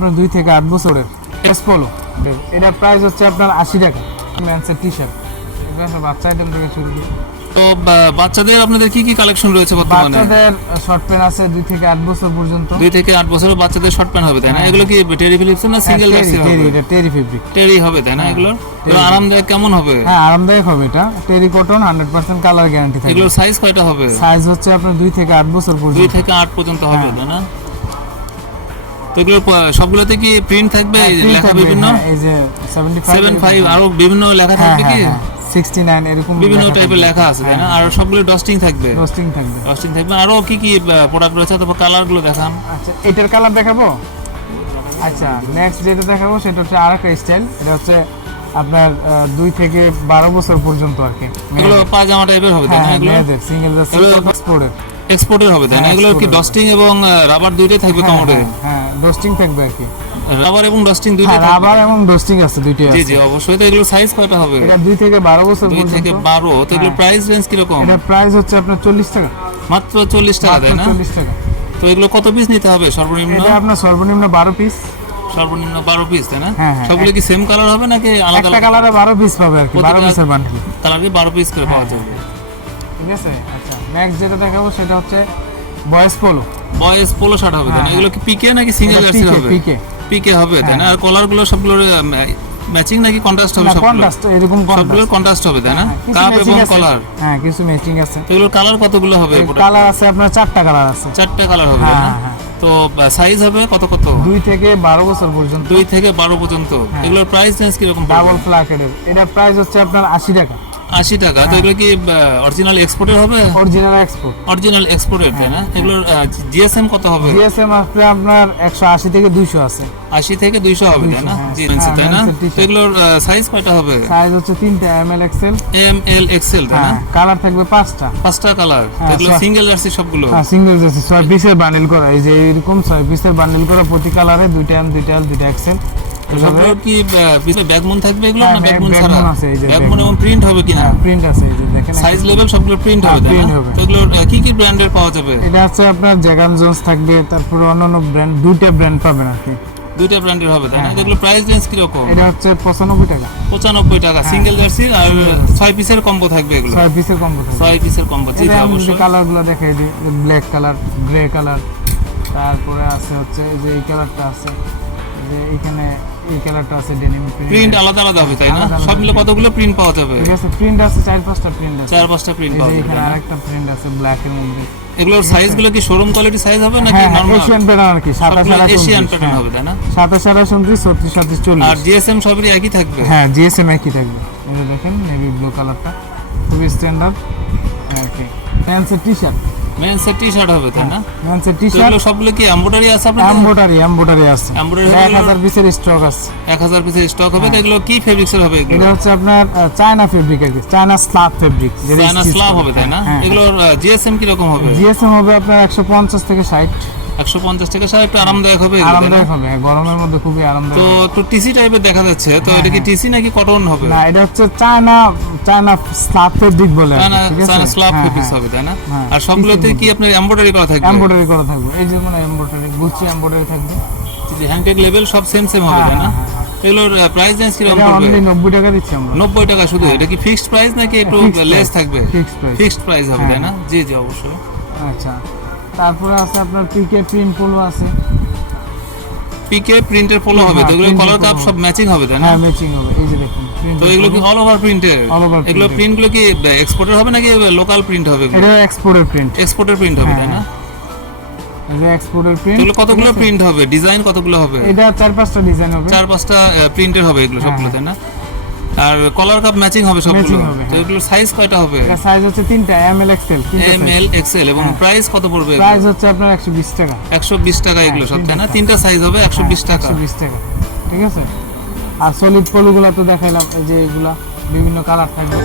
আপনার 2 থেকে 8 বছরের এস পোলো। এটা প্রাইস হচ্ছে আপনার 80 টাকা। মেন্সের টি-শার্ট, এটা সব বাচ্চা আইটেম থেকে শুরু করে। তো বাচ্চাদের আপনাদের কি কি কালেকশন রয়েছে বর্তমানে? বাচ্চাদের শর্ট প্যান্ট আছে 2 থেকে 8 বছর পর্যন্ত। 2 থেকে 8 বছরের বাচ্চাদের শর্ট প্যান্ট হবে, তাই না? এগুলো কি টেরি ফিলিপস না সিঙ্গেল জার্সি হবে? এটা টেরি ফেব্রিক। টেরি হবে, তাই না? এগুলো আরামদায়ক কেমন হবে? হ্যাঁ, আরামদায়ক হবে। এটা টেরি কটন, 100% কালার গ্যারান্টি থাকবে। এগুলোর সাইজ কয়টা হবে? সাইজ হচ্ছে আপনার 2 থেকে 8 বছর পর্যন্ত। 2 থেকে 8 পর্যন্ত হবে, তাই না? তো এগুলো সবগুলোতে কি প্রিন্ট থাকবে, লেখা বিভিন্ন? এই যে 75 আরো বিভিন্ন লেখা থাকবে কি? 69 এরকম বিভিন্ন টাইপের লেখা আছে, তাই না? আর সবগুলো ডস্টিং থাকবে। ডস্টিং থাকবে। ডস্টিং থাকবে। আরো কি কি প্রোডাক্ট রয়েছে? তারপর কালার গুলো দেখান। আচ্ছা, এটার কালার দেখাবো। আচ্ছা, নেক্সট যেটা দেখাবো সেটা হচ্ছে আরেকটা স্টাইল। এটা হচ্ছে আপনার 2 থেকে 12 বছর পর্যন্ত আর কি। এগুলো পাজামা টাইপের হবে, তাই না? এগুলো সিঙ্গেল জার্সি এক্সপোর্টের। এক্সপোর্টের হবে, তাই না? এগুলো কি ডস্টিং এবং রাবার দুইটাই থাকবে কমোডে? হ্যাঁ, ডস্টিং থাকবে আর কি। রাবার এবং ডস্টিং দুইটাই থাকবে। রাবার এবং ডস্টিং আছে দুইটাই আছে। জি জি, অবশ্যই। তো এগুলো সাইজ কয়টা হবে? এটা 2 থেকে 12 বছর 2 পর্যন্ত। থেকে 12। তো এগুলো প্রাইস রেঞ্জ কি রকম? এটা প্রাইস হচ্ছে আপনার 40 টাকা। মাত্র 40 টাকা, তাই না? 40 টাকা। তো এগুলো কত পিস নিতে হবে সর্বনিম্ন? এটা আপনার সর্বনিম্ন 12 পিস। সর্বনিম্ন 12 পিস, তাই না? হ্যাঁ। সবগুলো কি সেম কালার হবে নাকি আলাদা? একটা কালারে 12 পিস পাবে আর কি। 12 পিসের বান্ডেল। কালারে 12 পিস করে পাওয়া যাবে। ঠিক আছে। আচ্ছা, নেক্সট যেটা দেখাবো সেটা হচ্ছে boys polo. Boys polo shirt হবে, তাই না? এগুলো কি পিকে নাকি সিঙ্গেল জার্সি হবে? পিকে। পিকে হবে, তাই না? আর কলার গুলো সবগুলো ম্যাচিং নাকি কন্ট্রাস্ট হবে? সবগুলো কন্ট্রাস্ট, এরকম সবগুলো কন্ট্রাস্ট হবে, তাই না? কাপ এবং কলার। হ্যাঁ, কিছু ম্যাচিং আছে। তো এগুলোর কালার কতগুলো হবে? কালার আছে আপনার 4টা কালার আছে। 4টা কালার হবে, তাই না? তো সাইজ হবে কত কত? 2 থেকে 12 বছর পর্যন্ত। 2 থেকে 12 পর্যন্ত। এগুলোর প্রাইস রেঞ্জ কি রকম? ডাবল ফ্ল্যাকের। এটা প্রাইস হচ্ছে আপনার 80 টাকা। 80 টাকা। তো এগুলো কি অরিজিনাল এক্সপোর্টের হবে? Original export. অরিজিনাল এক্সপোর্টের, তাই না? এগুলোর জিএসএম কত হবে? জিএসএম আসলে আপনার 180 থেকে 200 আছে। 80 থেকে 200 হবে, তাই না? জি, তাই না? তো এগুলোর সাইজ কয়টা হবে? সাইজ হচ্ছে 3টা, এমএল এক্সেল। এমএল এক্সেল, তাই না? কালার থাকবে 5টা। 5টা কালার। এগুলো সিঙ্গেল জার্সি সবগুলো? হ্যাঁ, সিঙ্গেল জার্সি 6 পিসের বান্ডেল করা। এই যে এরকম 6 পিসের বান্ডেল করা, প্রতি কালারে 2টা এম, 2টা এল, 2টা এক্সেল। সবগুলো কি পিছে ব্যাকমুন থাকবে এগুলো না ব্যাকমুন ছাড়া? ব্যাকমুন আছে, এই যে ব্যাকমুন এবং প্রিন্ট হবে কিনা? প্রিন্ট আছে, এই যে দেখেন। সাইজ লেভেল সবগুলো প্রিন্ট হবে, তাই না? তো এগুলো কি কি ব্র্যান্ডের পাওয়া যাবে? এটা হচ্ছে আপনার জ্যাগান জোন্স থাকবে, তারপর অন্যান্য ব্র্যান্ড, 2টা ব্র্যান্ড পাবেন আর কি। 2টা ব্র্যান্ডের হবে, তাই না? এগুলো প্রাইস রেঞ্জ কি রকম? এটা হচ্ছে 95 টাকা। 95 টাকা সিঙ্গেল জার্সি। আর 6 পিসের কম্বো থাকবে এগুলো? 6 পিসের কম্বো থাকবে। 6 পিসের কম্বো। জি, অবশ্যই। কালারগুলো দেখাই দিই। ব্ল্যাক কালার, গ্রে কালার, তারপরে আছে হচ্ছে এই যে এই কালারটা আছে, যে এখানে এই কালারটা আছে ডেনিম প্রিন্ট আলাদা আলাদা হবে, তাই না? সব মিলে কতগুলো প্রিন্ট পাওয়া যাবে? ঠিক আছে, প্রিন্ট আছে 4-5টা প্রিন্ট আছে। 4-5টা প্রিন্ট পাওয়া যাবে। এখানে আরেকটা প্রিন্ট আছে ব্ল্যাক এর মধ্যে। এগুলোর সাইজগুলো কি শোরুম কোয়ালিটি সাইজ হবে নাকি নরমাল? এশিয়ান প্যাটার্ন আর কি। 27 এশিয়ান প্যাটার্ন হবে, তাই না? 27 29 34 37 40। আর জিএসএম সবই একই থাকবে? হ্যাঁ, জিএসএম একই থাকবে। এই যে দেখেন নেভি ব্লু কালারটা খুবই স্ট্যান্ডার্ড। ওকে, প্যান্টসের টি-শার্ট। মেন্সের টি-শার্ট হবে, তাই না? মেন্সের টি-শার্ট সবগুলো কি এমব্রয়ডারি আছে আপনাদের? এমব্রয়ডারি আছে। 1000 পিসের স্টক আছে। 1000 পিসের স্টক হবে। তো এগুলো কি ফেব্রিক্সের হবে? এটা হচ্ছে আপনার চায়না ফেব্রিক আর কি, China slab fabric. China slab হবে, তাই না? এগুলোর জিএসএম কি রকম হবে? জিএসএম হবে আপনার 150 থেকে 60। 150 থেকে 60। একটু আরামদায়ক হবে? আরামদায়ক হবে, গরমের মধ্যে খুবই আরামদায়ক। তো একটু টিসি টাইপের দেখা যাচ্ছে। তো এটা কি টিসি নাকি কটন হবে? না, এটা হচ্ছে চায়না স্ল্যাব ফেব্রিক বলে। চায়না স্ল্যাব ফেব্রিক্স হবে, তাই না? আর সবগুলোতে কি আপনার এমব্রয়ডারি করা থাকবে? এমব্রয়ডারি করা থাকবে। এই যে মানে এমব্রয়ডারি, গুচি এমব্রয়ডারি থাকবে। হ্যান্ডটেক লেভেল সব সেম হবে, তাই না? এগুলোর প্রাইস রেঞ্জ কি রকম পড়বে? 90 টাকা দিচ্ছি আমরা। 90 টাকা শুধু? এটা কি ফিক্সড প্রাইস নাকি একটু লেস থাকবে? ফিক্সড প্রাইস হবে, তাই না? জি জি, অবশ্যই। আচ্ছা, তারপরে আছে আপনার পিকে প্রিন্ট পোলো আছে। পিকে প্রিন্টের পোলো হবে। তো এগুলো কালার কাপ সব ম্যাচিং হবে, তাই না? হ্যাঁ, ম্যাচিং হবে। এই যে দেখুন, তো এগুলো কি অল ওভার প্রিন্টের? এগুলো প্রিন্টগুলো কি এক্সপোর্টের হবে নাকি লোকাল প্রিন্ট হবে? এটা এক্সপোর্টের প্রিন্ট। এক্সপোর্টের প্রিন্ট হবে, তাই না? এটা এক্সপোর্টের প্রিন্ট। এগুলো কতগুলো প্রিন্ট হবে? ডিজাইন কতগুলো হবে? এটা 4-5টা ডিজাইন হবে। 4-5টা প্রিন্টের হবে এগুলো সবগুলো, তাই না? আর কলার কাপ ম্যাচিং হবে সবগুলো। তো এগুলোর সাইজ কয়টা হবে? এটা সাইজ হচ্ছে 3টা, এমএল এক্সএল। ML XL. এবং প্রাইস কত পড়বে? প্রাইস হচ্ছে আপনার 120 টাকা। 120 টাকা এগুলো সব, তাই না? 3টা সাইজ হবে 120 টাকা। 120 টাকা, ঠিক আছে। আর সলিড পোলোগুলো তো দেখাইলাম, এই যে এগুলা বিভিন্ন কালার থাকবে।